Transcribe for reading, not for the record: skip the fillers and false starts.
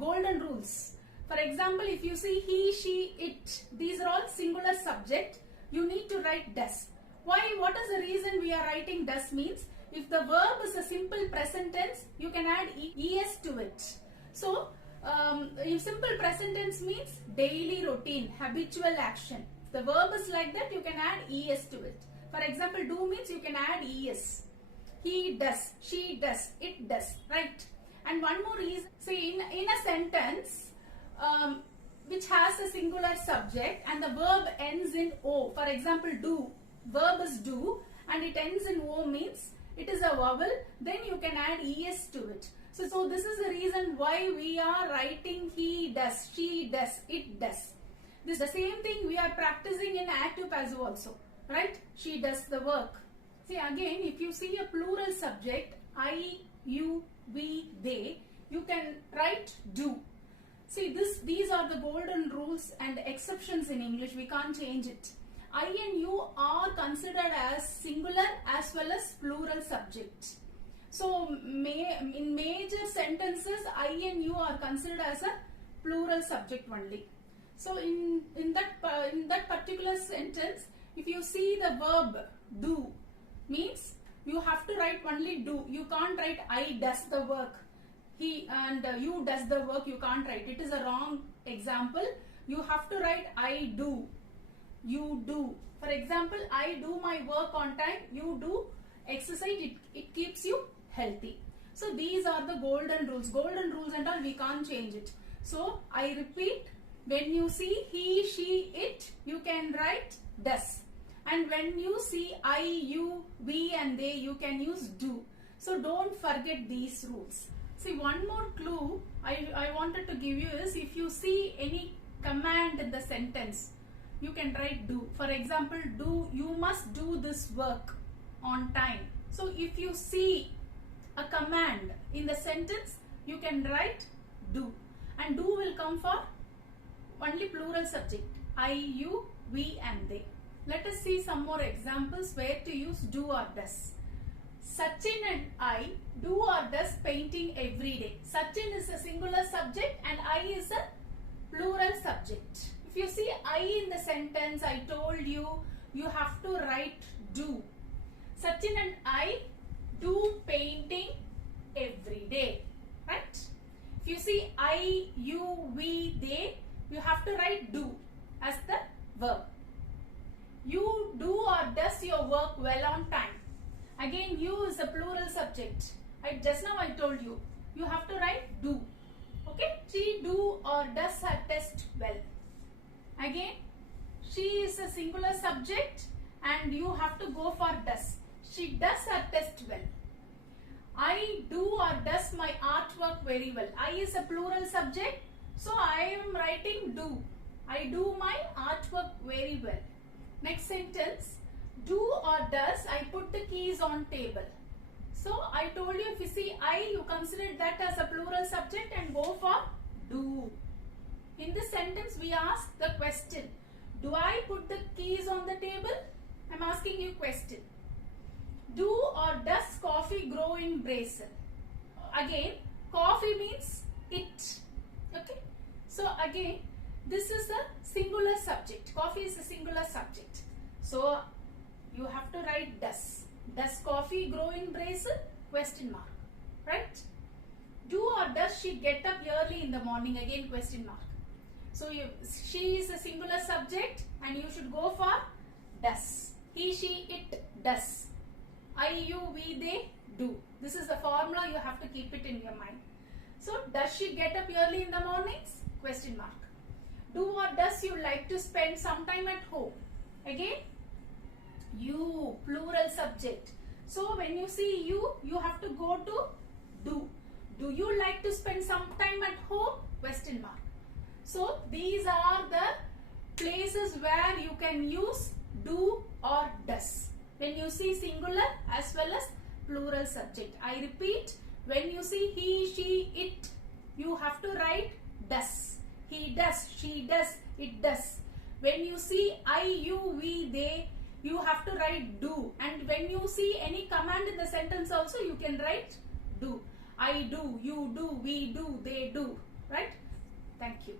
golden rules. For example, if you see he, she, it, these are all singular subject, you need to write does. Why? What is the reason we are writing does means, if the verb is a simple present tense, you can add es to it. So, if simple present tense means daily routine, habitual action. If the verb is like that, you can add es to it. For example, do means you can add es. He does, she does, it does, right? And one more reason, see in a sentence which has a singular subject and the verb ends in O. For example, do, verb is do and it ends in O means it is a vowel, then you can add es to it. So this is the reason why we are writing he does, she does, it does. This is the same thing we are practicing in active passive also, right? She does the work. See again, if you see a plural subject, I, you, we, they, you can write do. See these are the golden rules and exceptions in English, we can't change it. I and you are considered as singular as well as plural subject. So in major sentences, I and you are considered as a plural subject only. So in that particular sentence, if you see the verb do, means you have to write only do. You can't write I does the work. He and you does the work, you can't write. It is a wrong example. You have to write I do, you do. For example, I do my work on time, you do exercise, it keeps you healthy. So these are the golden rules. Golden rules and all, we can't change it. So I repeat, when you see he, she, it, you can write does. And when you see I, you, we and they, you can use do. So don't forget these rules. See, one more clue I wanted to give you is, if you see any command in the sentence, you can write do. For example, do, you must do this work on time. So if you see a command in the sentence, you can write do. And do will come for only plural subject, I, you, we and they. Let us see some more examples where to use do or does. Sachin and I do or does painting every day. Sachin is a singular subject and I is a plural subject. If you see I in the sentence, I told you, you have to write do. Sachin and I do painting every day, right? If you see I, you, we, they, you have to write do as the verb. You do or does your work well on time. Again, you is a plural subject. Just now I told you, you have to write do. Okay? She do or does her test well. Again, she is a singular subject and you have to go for does. She does her test well. I do or does my artwork very well. I is a plural subject, so I am writing do. I do my artwork very well. Next sentence, do or does, I put the keys on table. So I told you, if you see I, you consider that as a plural subject and go for do. In this sentence, we ask the question, do I put the keys on the table? I am asking you question. Do or does coffee grow in Brazil? Again, coffee means it. Okay. So again, this is a singular subject. Coffee is a singular subject. So you have to write does. Does coffee grow in Brazil? Question mark. Right? Do or does she get up early in the morning? Again question mark. So she is a singular subject and you should go for does. He, she, it does. I, you, we, they do. This is the formula, you have to keep it in your mind. So does she get up early in the mornings? Question mark. Do or does you like to spend some time at home? Again, you, plural subject. So when you see you, you have to go to do. Do you like to spend some time at home? Question mark. So these are the places where you can use do or does. When you see singular as well as plural subject. I repeat, when you see he, she, it, you have to write does. He does, she does, it does. When you see I, you, we, they, you have to write do. And when you see any command in the sentence also, you can write do. I do, you do, we do, they do. right? Thank you.